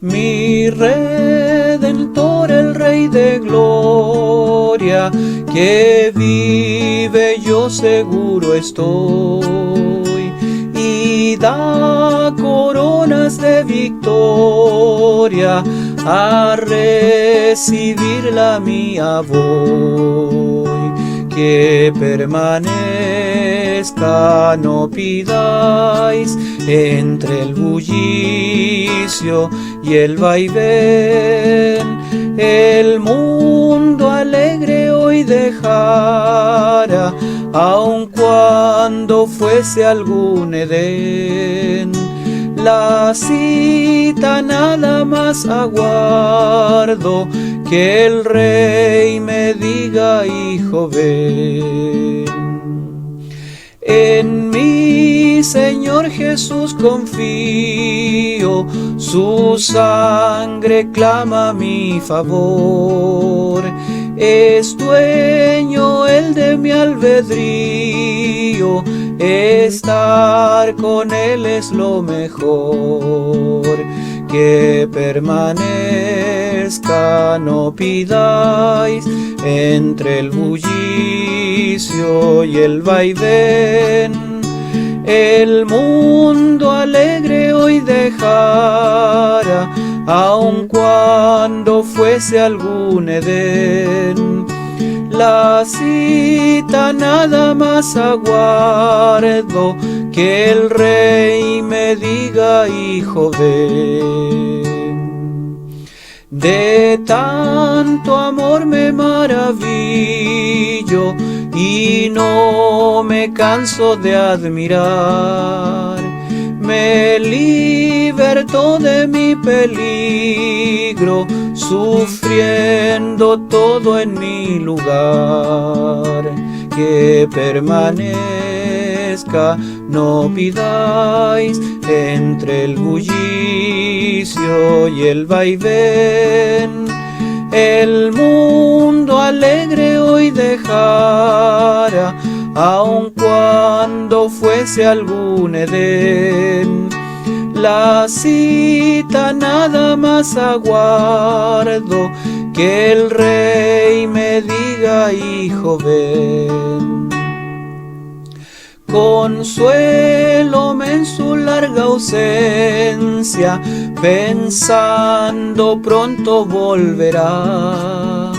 Mi Redentor, el Rey de gloria, que vive, yo seguro estoy, y da coronas de victoria, a recibirla mía voy. Que permanezca, no pidáis, entre el bullicio y el vaivén, el mundo alegre hoy dejara, aun cuando fuese algún Edén. La cita nada más aguardo, que el Rey me diga: hijo, ven. En mi Señor Jesús confío, su sangre clama a mi favor. Es dueño él de mi albedrío, estar con él es lo mejor. Que permanezca, no pidáis, entre el bullicio y el vaivén, el mundo alegre hoy dejara, aun cuando fuese algún Edén. La cita nada más aguardo, que el Rey me diga: hijo, ven. De tanto amor me maravillo y no me canso de admirar. Me libertó de mi peligro, sufriendo todo en mi lugar. Que permanezca, no pidáis, entre el bullicio y el vaivén, el mundo alegre hoy dejara, aun cuando fuese algún Edén. La cita nada más aguardo, que el Rey me diga: hijo, ven. Consuélome en su larga ausencia, pensando pronto volverá.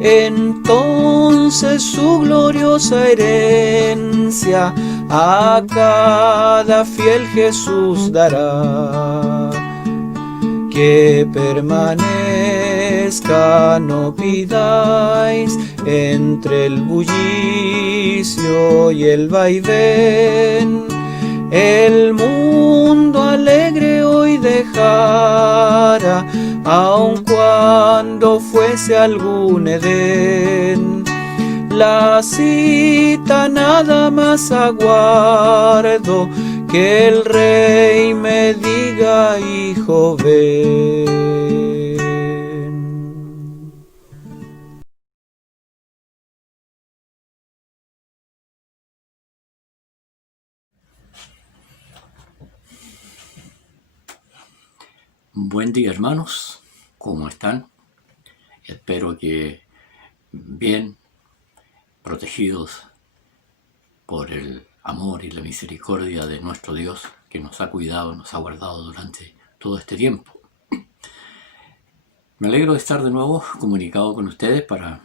Entonces su gloriosa herencia a cada fiel Jesús dará. Que permanezca, no pidáis, entre el bullicio y el vaivén, el mundo alegre hoy dejara, aun cuando fuese algún Edén. La cita nada más aguardo, que el Rey me diga: hijo, ven. Buen día, hermanos, ¿cómo están? Espero que bien, protegidos por el amor y la misericordia de nuestro Dios, que nos ha cuidado, nos ha guardado durante todo este tiempo. Me alegro de estar de nuevo comunicado con ustedes para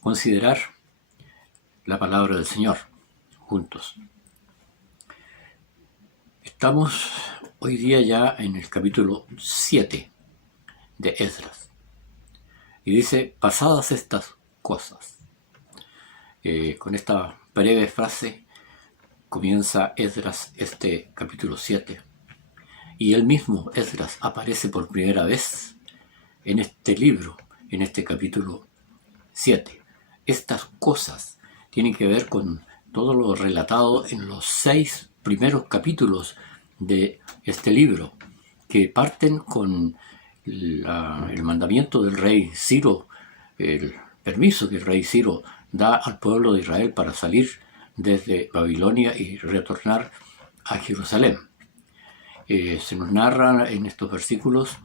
considerar la palabra del Señor juntos. Estamos hoy día ya en el capítulo 7 de Esdras. Y dice: pasadas estas cosas. Con esta breve frase comienza Esdras este capítulo 7. Y el mismo Esdras aparece por primera vez en este libro, en este capítulo 7. Estas cosas tienen que ver con todo lo relatado en los 6 primeros capítulos de este libro, que parten con el mandamiento del rey Ciro, el permiso que el rey Ciro da al pueblo de Israel para salir desde Babilonia y retornar a Jerusalén. Se nos narra en estos versículos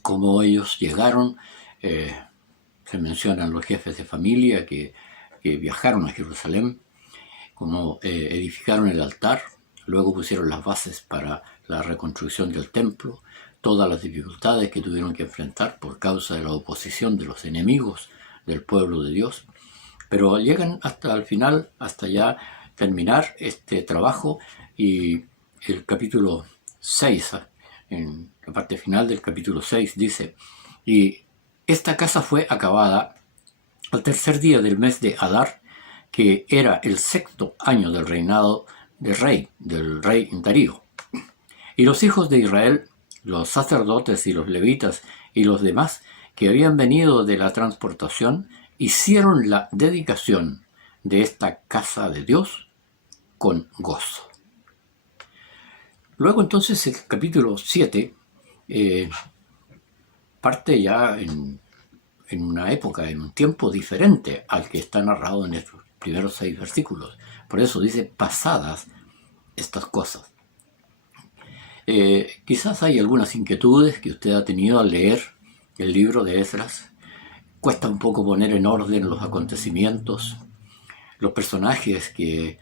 cómo ellos llegaron. Se mencionan los jefes de familia que viajaron a Jerusalén, cómo edificaron el altar, luego pusieron las bases para la reconstrucción del templo, todas las dificultades que tuvieron que enfrentar por causa de la oposición de los enemigos del pueblo de Dios, pero llegan hasta el final, hasta ya terminar este trabajo, y el capítulo 6, en la parte final del capítulo 6 dice: y esta casa fue acabada al tercer día del mes de Adar, que era el 6º año del reinado del rey Darío. Y los hijos de Israel, los sacerdotes y los levitas y los demás que habían venido de la transportación, hicieron la dedicación de esta casa de Dios con gozo. Luego entonces el capítulo 7 parte ya en una época, en un tiempo diferente al que está narrado en estos primeros 6 versículos. Por eso dice pasadas estas cosas. Quizás hay algunas inquietudes que usted ha tenido al leer el libro de Esdras. Cuesta un poco poner en orden los acontecimientos, los personajes que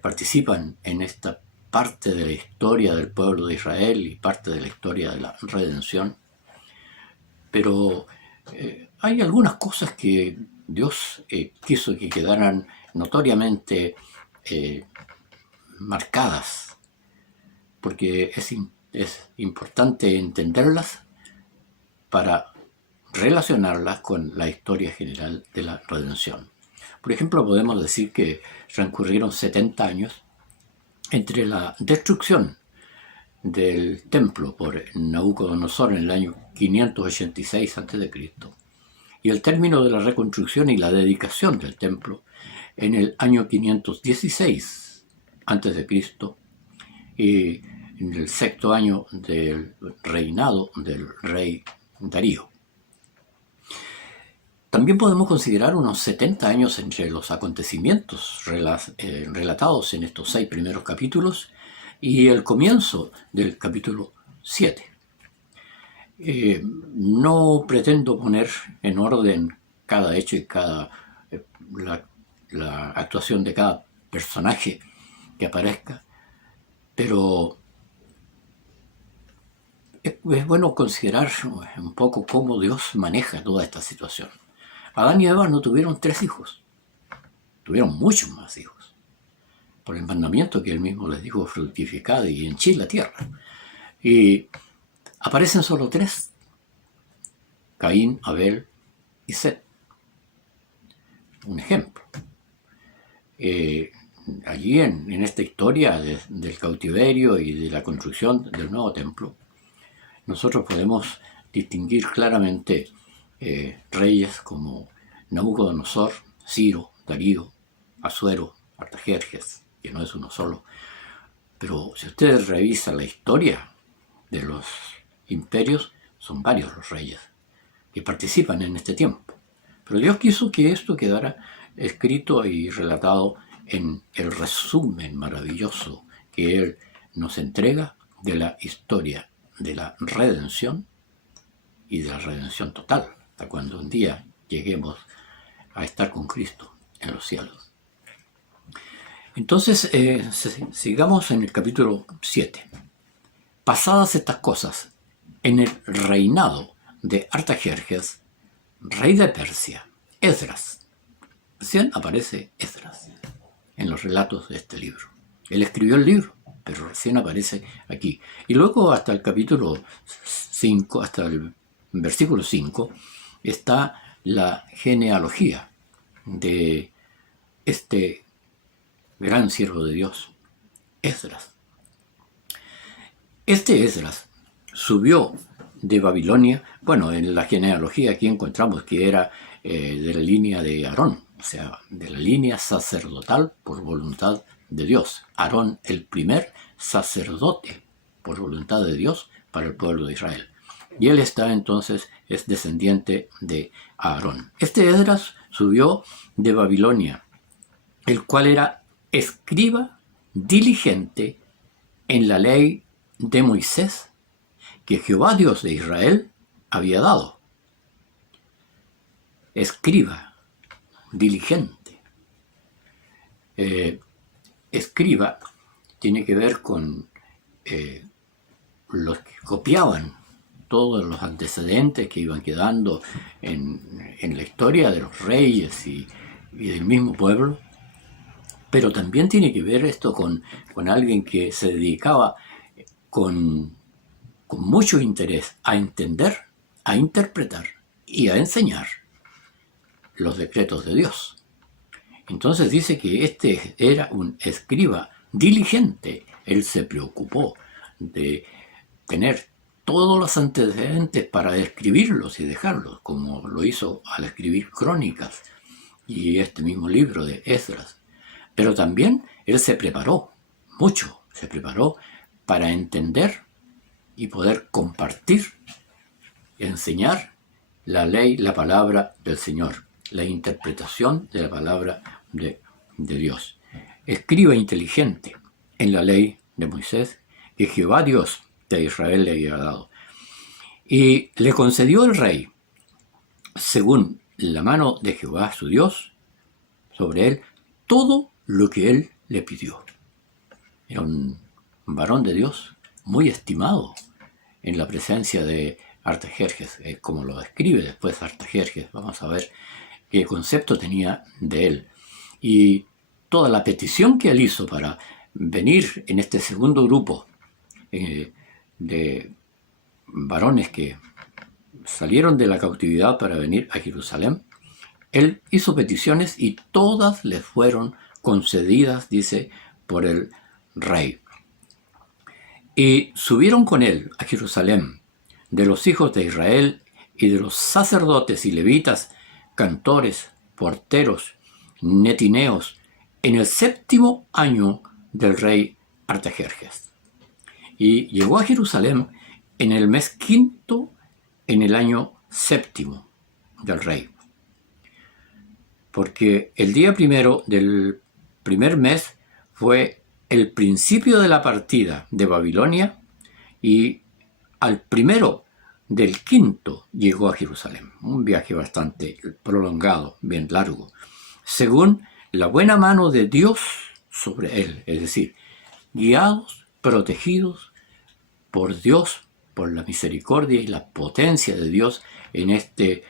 participan en esta parte de la historia del pueblo de Israel y parte de la historia de la redención. Pero hay algunas cosas que Dios quiso que quedaran notoriamente marcadas, porque es importante entenderlas para relacionarlas con la historia general de la redención. Por ejemplo, podemos decir que transcurrieron 70 años entre la destrucción del templo por Nabucodonosor en el año 586 a.C. y el término de la reconstrucción y la dedicación del templo en el año 516 a.C. y en el 6º año del reinado del rey Darío. También podemos considerar unos 70 años entre los acontecimientos relatados en estos 6 primeros capítulos y el comienzo del capítulo 7. No pretendo poner en orden cada hecho y la actuación de cada personaje que aparezca, pero es bueno considerar un poco cómo Dios maneja toda esta situación. Adán y Eva no tuvieron 3 hijos, tuvieron muchos más hijos, por el mandamiento que él mismo les dijo: fructificad y henchid la tierra. Y aparecen solo 3, Caín, Abel y Set. Un ejemplo. Allí en esta historia del cautiverio y de la construcción del nuevo templo, nosotros podemos distinguir claramente reyes como Nabucodonosor, Ciro, Darío, Asuero, Artajerjes, que no es uno solo. Pero si ustedes revisan la historia de los imperios, son varios los reyes que participan en este tiempo. Pero Dios quiso que esto quedara escrito y relatado en el resumen maravilloso que Él nos entrega de la historia de la redención y de la redención total, hasta cuando un día lleguemos a estar con Cristo en los cielos. Entonces, sigamos en el capítulo 7. Pasadas estas cosas, en el reinado de Artajerjes, rey de Persia, Esdras. Recién aparece Esdras en los relatos de este libro. Él escribió el libro, pero recién aparece aquí. Y luego hasta el capítulo 5, hasta el versículo 5, está la genealogía de este gran siervo de Dios, Esdras. Este Esdras subió de Babilonia. Bueno, en la genealogía aquí encontramos que era de la línea de Aarón, o sea, de la línea sacerdotal por voluntad de Dios. Aarón, el primer sacerdote por voluntad de Dios para el pueblo de Israel. Y él es descendiente de Aarón. Este Esdras subió de Babilonia, el cual era escriba diligente en la ley de Moisés que Jehová Dios de Israel había dado. Escriba, diligente. Escriba tiene que ver con los que copiaban todos los antecedentes que iban quedando en la historia de los reyes y del mismo pueblo, pero también tiene que ver esto con alguien que se dedicaba con mucho interés a entender, a interpretar y a enseñar los decretos de Dios. Entonces dice que este era un escriba diligente. Él se preocupó de tener todos los antecedentes para escribirlos y dejarlos, como lo hizo al escribir Crónicas y este mismo libro de Esdras. Pero también él se preparó, mucho, se preparó para entender y poder compartir, enseñar la ley, la palabra del Señor, la interpretación de la palabra de Dios. Escriba inteligente en la ley de Moisés que Jehová Dios de Israel le había dado. Y le concedió el rey, según la mano de Jehová su Dios, sobre él, todo lo que él le pidió. Era un varón de Dios muy estimado en la presencia de Artajerjes, como lo describe después Artajerjes. Vamos a ver qué concepto tenía de él. Y toda la petición que él hizo para venir en este segundo grupo de varones que salieron de la cautividad para venir a Jerusalén, él hizo peticiones y todas le fueron concedidas, dice, por el rey. Y subieron con él a Jerusalén de los hijos de Israel y de los sacerdotes y levitas, cantores, porteros, netineos, en el 7º año del rey Artajerjes. Y llegó a Jerusalén en el mes 5º, en el año 7º del rey. Porque el día primero del primer mes fue el principio de la partida de Babilonia, y al primero del 5º llegó a Jerusalén. Un viaje bastante prolongado, bien largo, según la buena mano de Dios sobre él, es decir, guiados, protegidos por Dios, por la misericordia y la potencia de Dios en este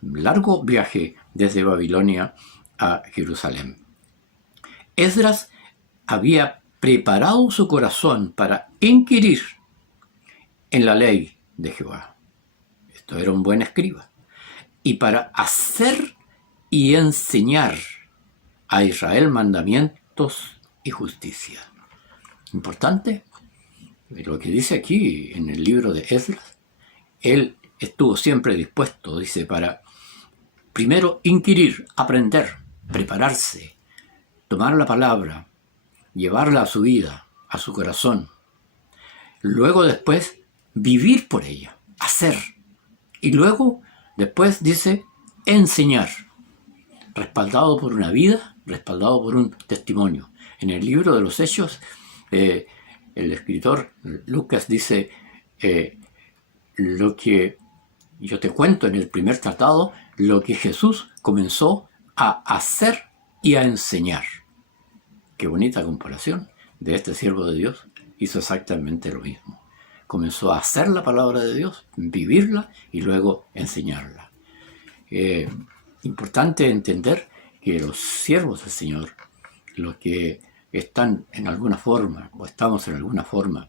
largo viaje desde Babilonia a Jerusalén. Esdras había preparado su corazón para inquirir en la ley de Jehová. Esto era un buen escriba. Y para hacer y enseñar a Israel mandamientos y justicia. Importante lo que dice aquí en el libro de Esdras. Él estuvo siempre dispuesto, dice, para primero inquirir, aprender, prepararse, tomar la palabra, llevarla a su vida, a su corazón. Luego después vivir por ella, hacer. Y luego después dice enseñar, respaldado por una vida, respaldado por un testimonio. En el libro de los Hechos, el escritor Lucas dice, lo que yo te cuento en el primer tratado, lo que Jesús comenzó a hacer y a enseñar. Qué bonita comparación de este siervo de Dios. Hizo exactamente lo mismo. Comenzó a hacer la palabra de Dios, vivirla y luego enseñarla. Importante entender que los siervos del Señor, los que están en alguna forma, o estamos en alguna forma,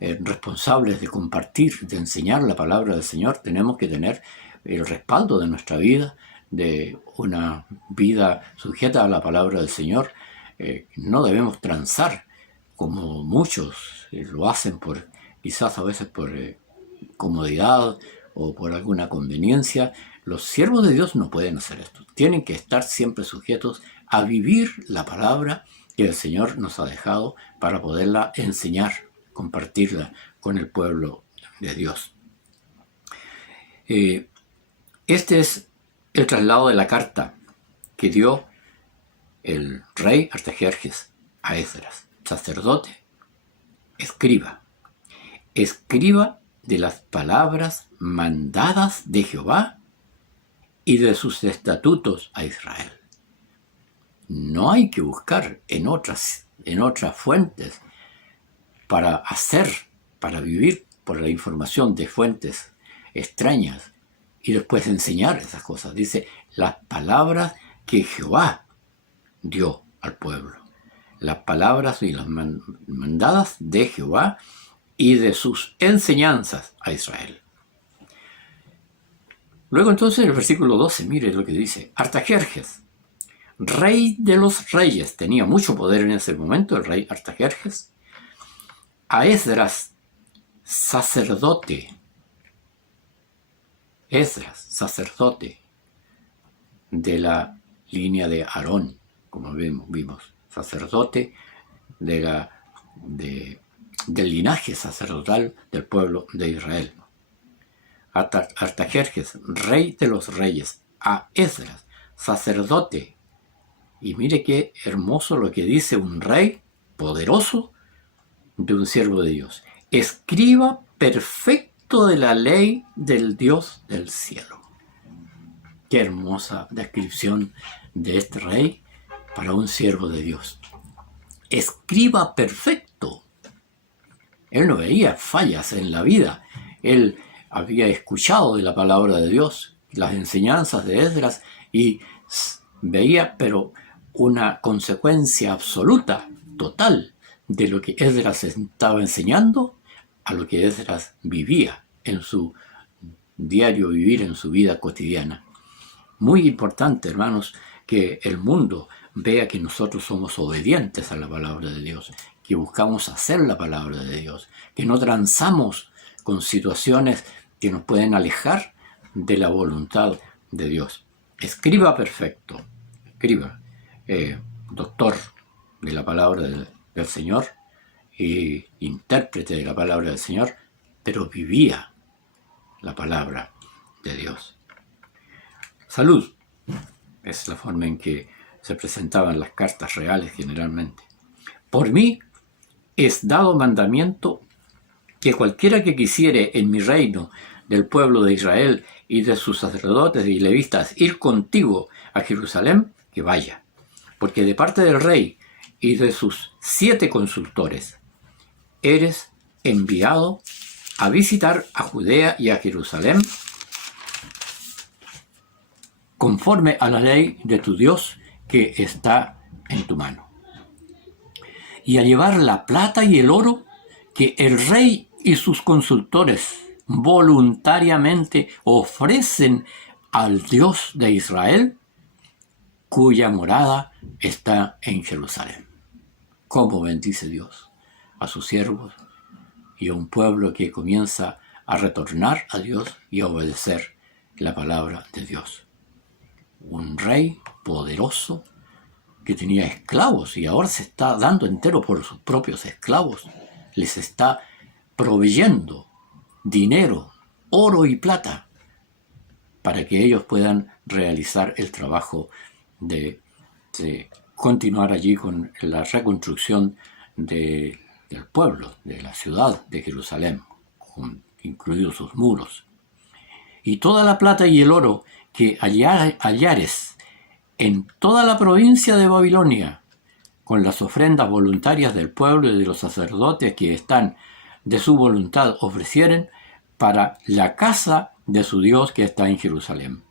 responsables de compartir, de enseñar la palabra del Señor, tenemos que tener el respaldo de nuestra vida, de una vida sujeta a la palabra del Señor. No debemos transar como muchos lo hacen quizás a veces por comodidad o por alguna conveniencia. Los siervos de Dios no pueden hacer esto. Tienen que estar siempre sujetos a vivir la palabra que el Señor nos ha dejado para poderla enseñar, compartirla con el pueblo de Dios. Este es el traslado de la carta que dio el rey Artajerjes a Esdras, sacerdote, escriba. escriba de las palabras mandadas de Jehová y de sus estatutos a Israel. No hay que buscar en otras fuentes para vivir por la información de fuentes extrañas y después enseñar esas cosas. Dice, las palabras que Jehová dio al pueblo. Las palabras y las mandadas de Jehová y de sus enseñanzas a Israel. Luego entonces en el versículo 12, mire lo que dice. Artajerjes, rey de los reyes, tenía mucho poder en ese momento el rey Artajerjes. A Esdras, sacerdote. Esdras, sacerdote de la línea de Aarón, como vimos, sacerdote del linaje sacerdotal del pueblo de Israel. Artajerjes, rey de los reyes, a Esdras, sacerdote. Y mire qué hermoso lo que dice un rey poderoso de un siervo de Dios. Escriba perfecto de la ley del Dios del cielo. Qué hermosa descripción de este rey para un siervo de Dios. Escriba perfecto. Él no veía fallas en la vida. Él había escuchado de la palabra de Dios, las enseñanzas de Esdras, y veía, pero una consecuencia absoluta, total, de lo que Esdras estaba enseñando a lo que Esdras vivía en su diario vivir, en su vida cotidiana. Muy importante, hermanos, que el mundo vea que nosotros somos obedientes a la palabra de Dios, que buscamos hacer la palabra de Dios, que no transamos con situaciones que nos pueden alejar de la voluntad de Dios. Escriba perfecto, escriba, doctor de la palabra del Señor y intérprete de la palabra del Señor, pero vivía la palabra de Dios. Salud es la forma en que se presentaban las cartas reales generalmente. Por mí es dado mandamiento que cualquiera que quisiere en mi reino del pueblo de Israel y de sus sacerdotes y levitas ir contigo a Jerusalén, que vaya. Porque de parte del rey y de sus 7 consultores eres enviado a visitar a Judea y a Jerusalén conforme a la ley de tu Dios que está en tu mano, y a llevar la plata y el oro que el rey y sus consultores voluntariamente ofrecen al Dios de Israel, cuya morada está en Jerusalén. ¿Cómo bendice Dios a sus siervos y a un pueblo que comienza a retornar a Dios y a obedecer la palabra de Dios? Un rey poderoso que tenía esclavos y ahora se está dando entero por sus propios esclavos. Les está proveyendo dinero, oro y plata para que ellos puedan realizar el trabajo de continuar allí con la reconstrucción del pueblo, de la ciudad de Jerusalén, incluidos sus muros. Y toda la plata y el oro que hallares en toda la provincia de Babilonia, con las ofrendas voluntarias del pueblo y de los sacerdotes que están de su voluntad ofrecieren para la casa de su Dios que está en Jerusalén.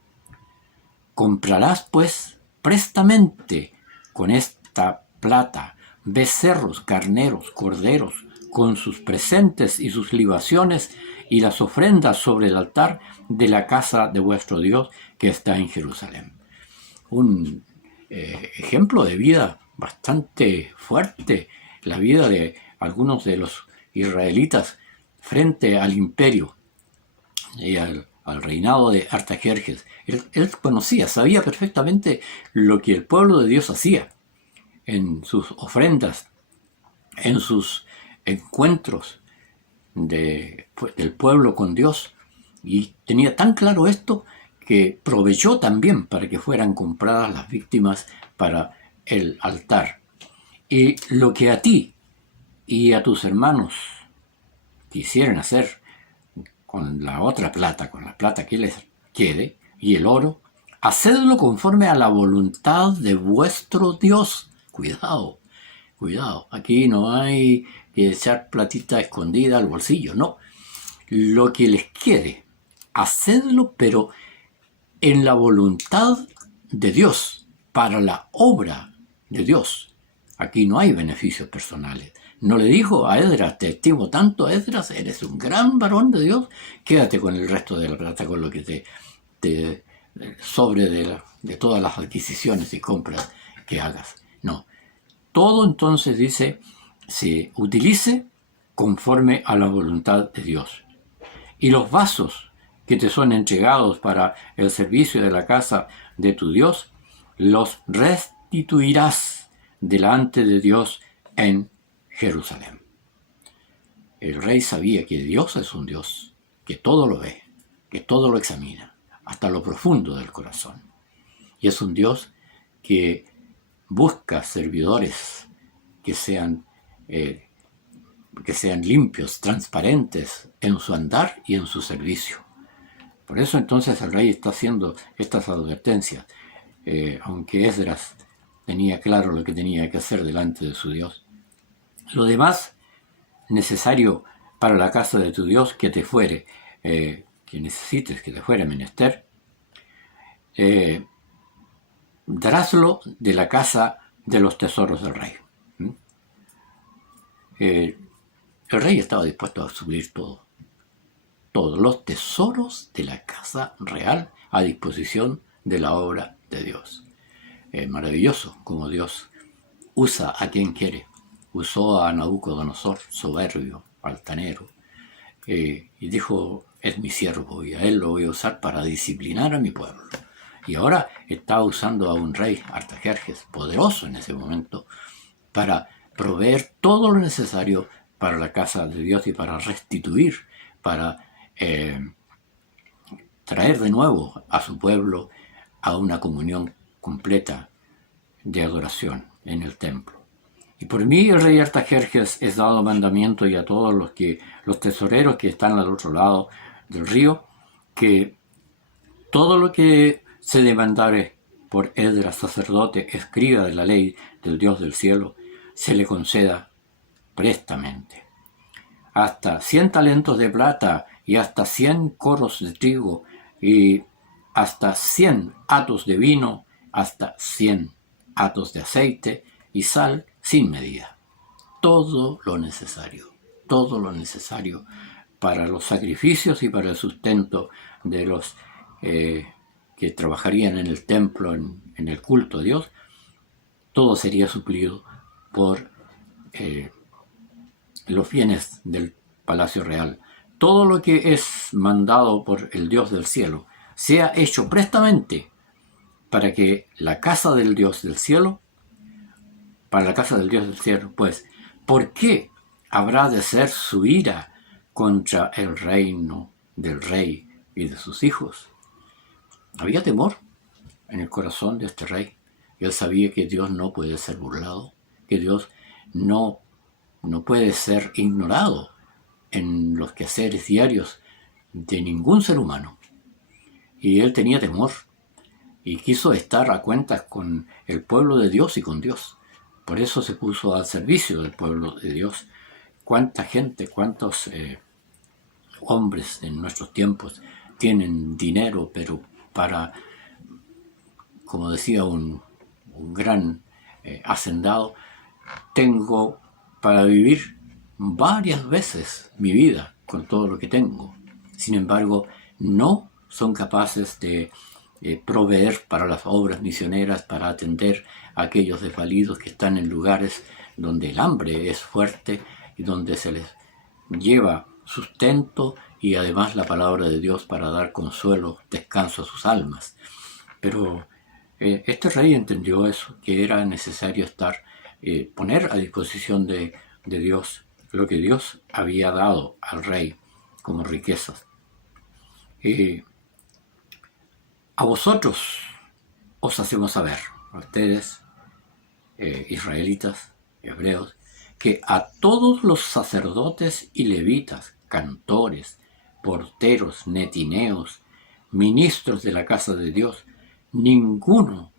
Comprarás pues prestamente con esta plata becerros, carneros, corderos, con sus presentes y sus libaciones y las ofrendas sobre el altar de la casa de vuestro Dios que está en Jerusalén. Un ejemplo de vida bastante fuerte, la vida de algunos de los israelitas frente al imperio y al reinado de Artajerjes. Él conocía, sabía perfectamente lo que el pueblo de Dios hacía en sus ofrendas, en sus encuentros del pueblo con Dios, y tenía tan claro esto que proveyó también para que fueran compradas las víctimas para el altar. Y lo que a ti y a tus hermanos quisieren hacer con la otra plata, con la plata que les quede, y el oro, hacedlo conforme a la voluntad de vuestro Dios. Cuidado, cuidado, aquí no hay que echar platita escondida al bolsillo, no. Lo que les quede, hacedlo, pero en la voluntad de Dios, para la obra de Dios. Aquí no hay beneficios personales. No le dijo a Esdras, te estimo tanto, Esdras, eres un gran varón de Dios, quédate con el resto de la plata, con lo que te sobre de todas las adquisiciones y compras que hagas. No, todo entonces dice, se utilice conforme a la voluntad de Dios. Y los vasos que te son entregados para el servicio de la casa de tu Dios, los restituirás delante de Dios en Jerusalén. El rey sabía que Dios es un Dios que todo lo ve, que todo lo examina, hasta lo profundo del corazón. Y es un Dios que busca servidores que sean limpios, transparentes en su andar y en su servicio. Por eso entonces el rey está haciendo estas advertencias, aunque Esdras tenía claro lo que tenía que hacer delante de su Dios. Lo demás necesario para la casa de tu Dios que te fuere, que necesites que te fuere menester, daráslo de la casa de los tesoros del rey. El rey estaba dispuesto a subir todo, todos los tesoros de la casa real a disposición de la obra de Dios. Maravilloso como Dios usa a quien quiere. Usó a Nabucodonosor, soberbio, altanero, y dijo, es mi siervo y a él lo voy a usar para disciplinar a mi pueblo. Y ahora está usando a un rey, Artajerjes, poderoso en ese momento, para proveer todo lo necesario para la casa de Dios y para restituir, para traer de nuevo a su pueblo a una comunión completa de adoración en el templo. Y por mí el rey Artajerjes es dado mandamiento y a todos los tesoreros que están al otro lado del río, que todo lo que se demandare por Esdras, sacerdote, escriba de la ley del Dios del cielo, se le conceda prestamente. Hasta 100 talentos de plata y hasta 100 coros de trigo y hasta 100 atos de vino, hasta 100 atos de aceite y sal sin medida. Todo lo necesario para los sacrificios y para el sustento de los que trabajarían en el templo, en el culto a Dios, todo sería suplido por los bienes del palacio real. Todo lo que es mandado por el Dios del cielo sea hecho prestamente para que la casa del Dios del cielo, pues, ¿por qué habrá de ser su ira contra el reino del rey y de sus hijos? Había temor en el corazón de este rey. Él sabía que Dios no puede ser burlado, que Dios no puede ser ignorado en los quehaceres diarios de ningún ser humano. Y él tenía temor y quiso estar a cuentas con el pueblo de Dios y con Dios. Por eso se puso al servicio del pueblo de Dios. ¿Cuánta gente, cuántos hombres en nuestros tiempos tienen dinero, pero para, como decía un gran hacendado, tengo para vivir varias veces mi vida con todo lo que tengo? Sin embargo, no son capaces de proveer para las obras misioneras, para atender a aquellos desvalidos que están en lugares donde el hambre es fuerte y donde se les lleva sustento y además la palabra de Dios para dar consuelo, descanso a sus almas. Pero este rey entendió eso, que era necesario poner a disposición de Dios lo que Dios había dado al rey como riquezas. A vosotros os hacemos saber, a ustedes, israelitas, hebreos, que a todos los sacerdotes y levitas, cantores, porteros, netineos, ministros de la casa de Dios, ninguno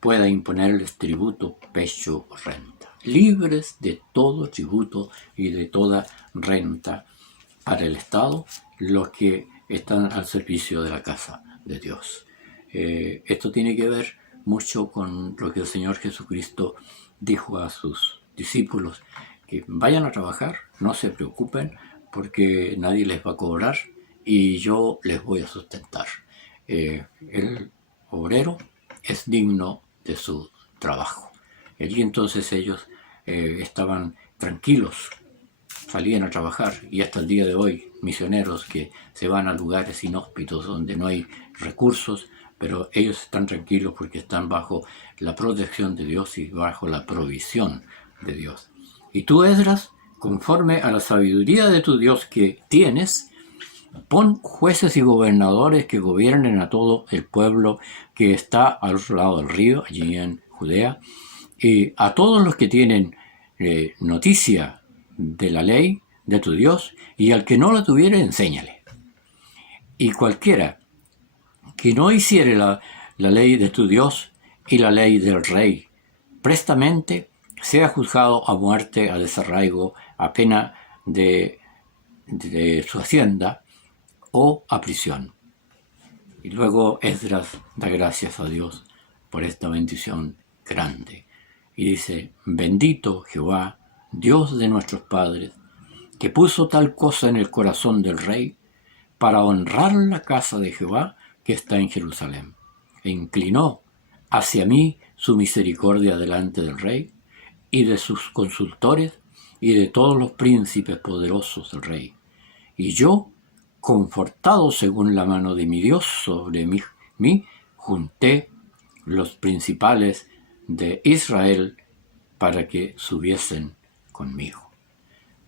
pueda imponerles tributo, pecho o renta, libres de todo tributo y de toda renta para el Estado, los que están al servicio de la casa de Dios. Esto tiene que ver mucho con lo que el Señor Jesucristo dijo a sus discípulos, que vayan a trabajar, no se preocupen, porque nadie les va a cobrar y yo les voy a sustentar. El obrero es digno de su trabajo. Y entonces ellos estaban tranquilos, salían a trabajar, y hasta el día de hoy misioneros que se van a lugares inhóspitos donde no hay recursos, pero ellos están tranquilos porque están bajo la protección de Dios y bajo la provisión de Dios. Y tú, Esdras, conforme a la sabiduría de tu Dios que tienes, pon jueces y gobernadores que gobiernen a todo el pueblo que está al otro lado del río, allí en Judea, y a todos los que tienen noticia de la ley de tu Dios, y al que no la tuviere, enséñale. Y cualquiera que no hiciere la ley de tu Dios y la ley del rey prestamente, sea juzgado a muerte, a desarraigo, a pena de su hacienda o a prisión. Y luego Esdras da gracias a Dios por esta bendición grande. Y dice: bendito Jehová, Dios de nuestros padres, que puso tal cosa en el corazón del rey para honrar la casa de Jehová que está en Jerusalén. E inclinó hacia mí su misericordia delante del rey y de sus consultores y de todos los príncipes poderosos del rey. Y yo, confortado según la mano de mi Dios sobre mí, junté los principales de Israel para que subiesen conmigo.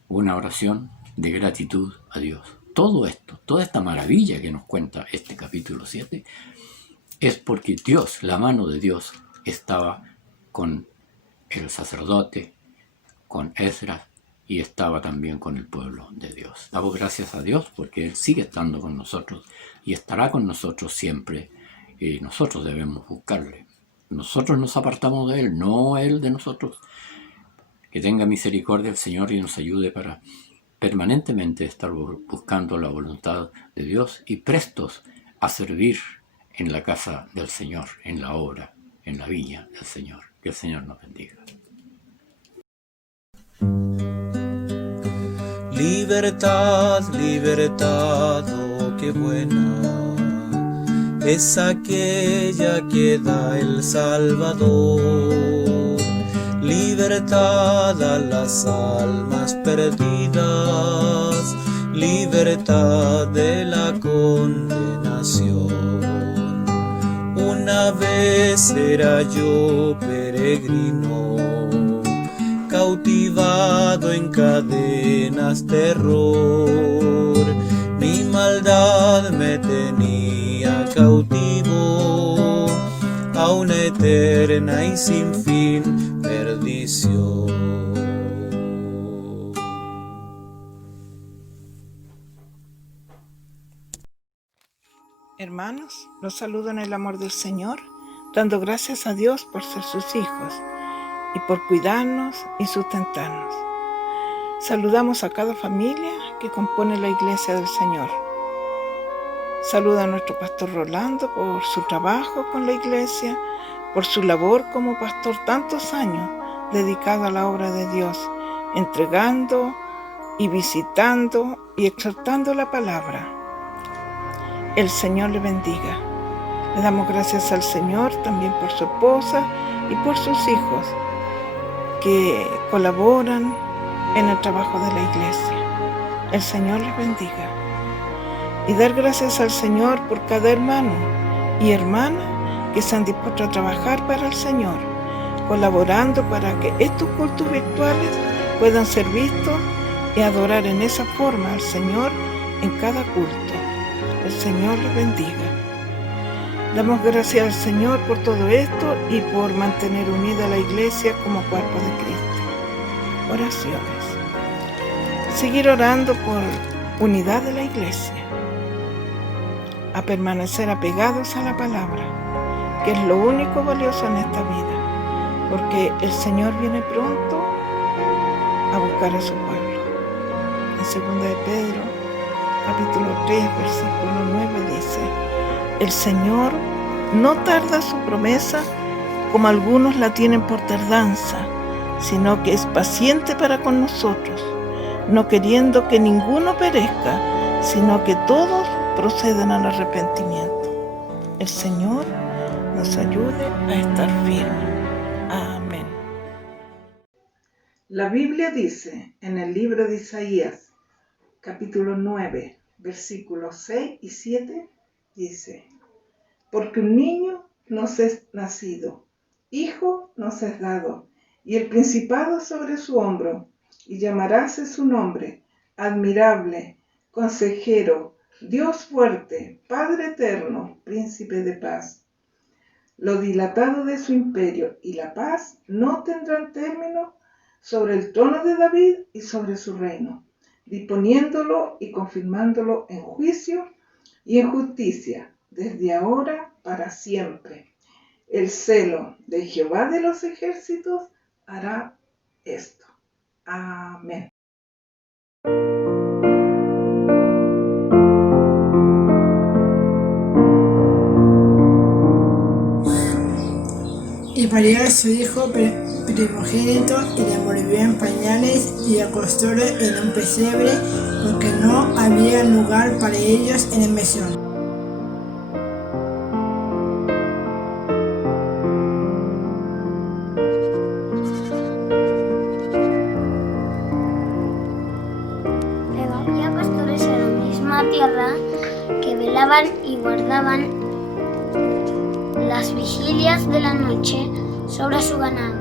Una oración de gratitud a Dios. Todo esto, toda esta maravilla que nos cuenta este capítulo 7, es porque Dios, la mano de Dios, estaba con el sacerdote, con Esdras, y estaba también con el pueblo de Dios. Damos gracias a Dios porque Él sigue estando con nosotros y estará con nosotros siempre, y nosotros debemos buscarle. Nosotros nos apartamos de Él, no Él de nosotros. Que tenga misericordia el Señor y nos ayude para permanentemente estar buscando la voluntad de Dios y prestos a servir en la casa del Señor, en la obra, en la viña del Señor. Que el Señor nos bendiga. Libertad, libertad, oh qué buena es aquella que da el Salvador. Libertad a las almas perdidas, libertad de la condenación. Una vez era yo peregrino, cautivado en cadenas, terror. Mi maldad me tenía cautivo a una eterna y sin fin perdición. Hermanos, los saludo en el amor del Señor, dando gracias a Dios por ser sus hijos y por cuidarnos y sustentarnos. Saludamos a cada familia que compone la iglesia del Señor. Saluda a nuestro pastor Rolando por su trabajo con la iglesia, por su labor como pastor tantos años dedicado a la obra de Dios, entregando y visitando y exhortando la palabra. El Señor le bendiga. Le damos gracias al Señor también por su esposa y por sus hijos que colaboran en el trabajo de la iglesia. El Señor les bendiga. Y dar gracias al Señor por cada hermano y hermana que se han dispuesto a trabajar para el Señor, colaborando para que estos cultos virtuales puedan ser vistos y adorar en esa forma al Señor en cada culto. El Señor les bendiga. Damos gracias al Señor por todo esto y por mantener unida la iglesia como cuerpo de Cristo. Oraciones. Seguir orando por unidad de la iglesia, a permanecer apegados a la palabra, que es lo único valioso en esta vida, porque el Señor viene pronto a buscar a su pueblo. En 2 de Pedro, capítulo 3, versículo 9 dice: el Señor no tarda su promesa como algunos la tienen por tardanza, sino que es paciente para con nosotros, no queriendo que ninguno perezca, sino que todos procedan al arrepentimiento. El Señor nos ayude a estar firmes. Amén. La Biblia dice en el libro de Isaías, capítulo 9, versículos 6 y 7, dice: porque un niño nos es nacido, hijo nos es dado, y el principado sobre su hombro, y llamaráse su nombre, admirable, consejero, Dios fuerte, Padre eterno, príncipe de paz. Lo dilatado de su imperio y la paz no tendrán término sobre el trono de David y sobre su reino, disponiéndolo y confirmándolo en juicio y en justicia, desde ahora para siempre. El celo de Jehová de los ejércitos hará esto. Amén. Y parió a su hijo primogénito, y le envolvió en pañales, y acostólo en un pesebre, porque no había lugar para ellos en el mesón. Pero había pastores en la misma tierra que velaban y guardaban las vigilias de la noche sobre su ganado.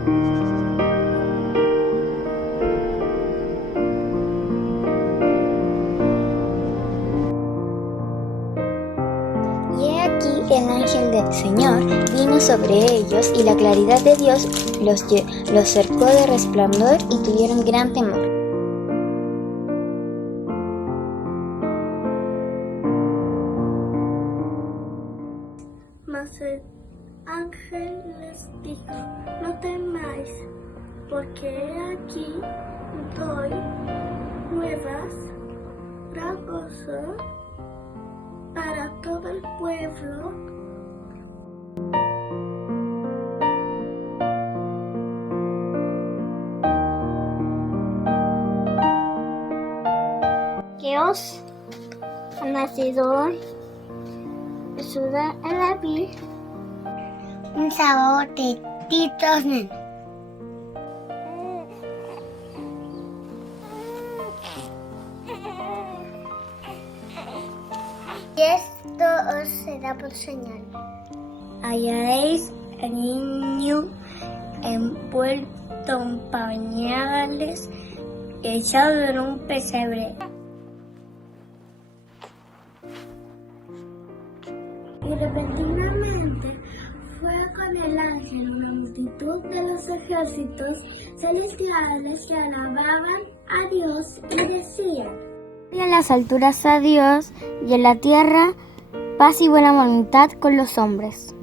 Y he aquí el ángel del Señor vino sobre ellos, y la claridad de Dios los cercó de resplandor, y tuvieron gran temor. Mas el ángel les dijo: no temáis, porque he aquí doy nuevas, gran gozo para todo el pueblo. Que os ha nacido hoy Jesús en la Biblia un sabor de titos. Y esto os será por señal: hallaréis al niño envuelto en pañales, echado en un pesebre. Y repentinamente fue con el ángel una multitud de los ejércitos celestiales que alababan a Dios y decían: En las alturas a Dios, y en la tierra paz y buena voluntad con los hombres.